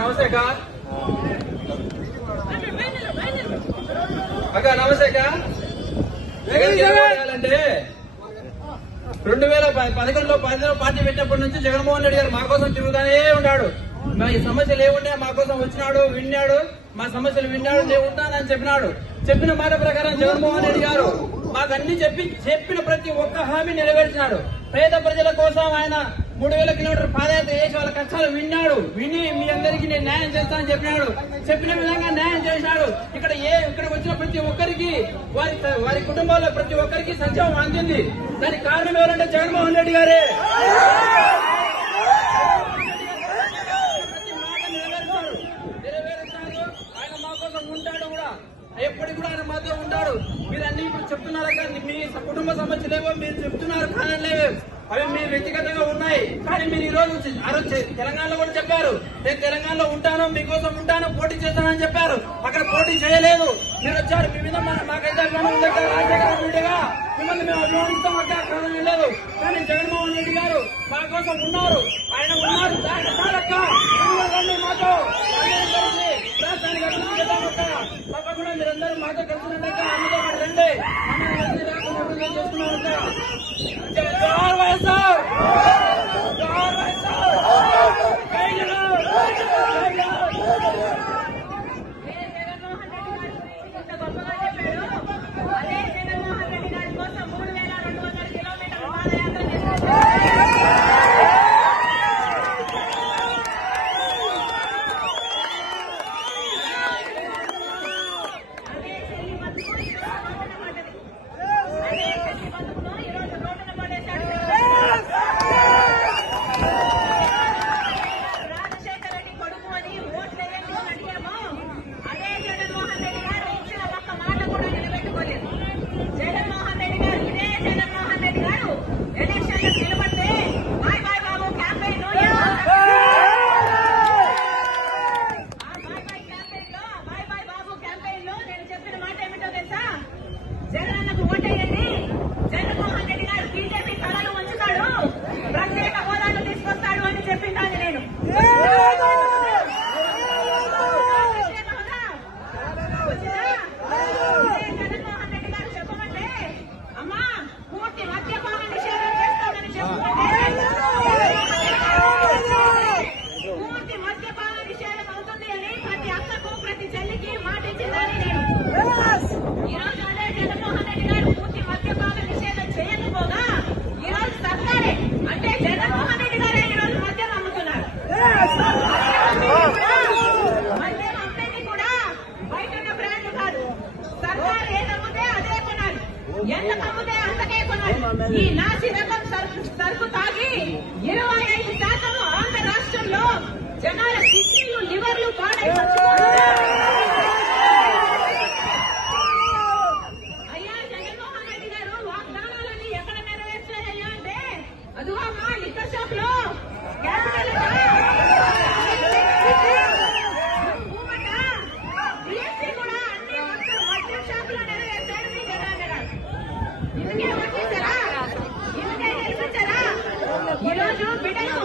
నమస్తే అక్క. అక్క నమస్తే అక్క. అంటే 2011లో పార్టీ పెట్టినప్పటి నుంచి జగన్మోహన్ రెడ్డి గారు మా కోసం తిరుగుతానే ఉన్నాడు. మా ఈ సమస్యలు ఏముంటే మా కోసం వచ్చినాడు, విన్నాడు, మా సమస్యలు విన్నాడు, నేను ఉంటానని చెప్పినాడు. చెప్పిన మాట ప్రకారం జగన్మోహన్ రెడ్డి గారు మాకు అన్ని చెప్పిన ప్రతి ఒక్క హామీ నెరవేర్చినాడు. పేద ప్రజల కోసం ఆయన 3000 కిలోమీటర్ పాదయాత్ర చేసి వాళ్ళ కష్టాలు విని మీ అందరికీ నేను న్యాయం చేస్తానని చెప్పినాడు. చెప్పిన విధంగా న్యాయం చేసినాడు. ఇక్కడ వచ్చిన ప్రతి ఒక్కరికి వారి కుటుంబాల్లో ప్రతి ఒక్కరికి సంక్షేమం అందింది. దానికి కారణం ఎవరంటే జగన్మోహన్ రెడ్డి గారే. నెరవేరుస్తాడు. ఆయన మా కోసం ఉంటాడు కూడా, ఎప్పటికి కూడా ఆయన మాతో ఉంటాడు. మీరు అన్ని ఇప్పుడు చెప్తున్నారు కానీ మీ కుటుంబ సమస్యలేవో మీరు చెప్తున్నారు, కారణలేవో అవి మీరు వ్యక్తిగతంగా ఉన్నాయి. కానీ మీరు ఈ రోజు తెలంగాణలో కూడా చెప్పారు, నేను తెలంగాణలో ఉంటాను, మీకోసం ఉంటాను, పోటీ చేస్తానని చెప్పారు. అక్కడ పోటీ చేయలేదు, మీరు వచ్చారు. మీ మీద మాకైతే అభిమానం దగ్గర రాజశేఖర రెడ్డిగా మిమ్మల్ని మేము అభిమానిస్తాం అంటే కారణం లేదు. కానీ జగన్మోహన్ రెడ్డి గారు మా కోసం ఉన్నారు, ఆయన ఉన్నారు. మాతో రాష్ట్రానికి అభివృద్ధి చేద్దామక్క. తప్పకుండా మీరందరూ మాతో కలిసినట్లయితే అందులో రండి, అభివృద్ధి చేసుకున్నామక్క. జోహార్ వైఎస్ఆర్, జోహార్ వైఎస్ఆర్, జై జగన్, జై జగన్. ఎంత కమ్ముతే అంతకే కొనాలి. ఈ నాసి రకం సరుకు తాగి 25% ఆంధ్ర రాష్ట్రంలో జనాల కిడ్నీలు, లివర్లు పాడై అయ్యా జగన్మోహన్ రెడ్డి గారు వాగ్దానాలన్నీ ఎక్కడ నెరవేర్చారయ్యా అంటే అదిగో మా లిక్కర్ షాప్ లో కూడా అన్ని మద్యం షాప్ లో నెరవేర్చారు మీ జగన్ గారు. ఇదికే గెలిపించారా? ఈ రోజు బిడ్డలు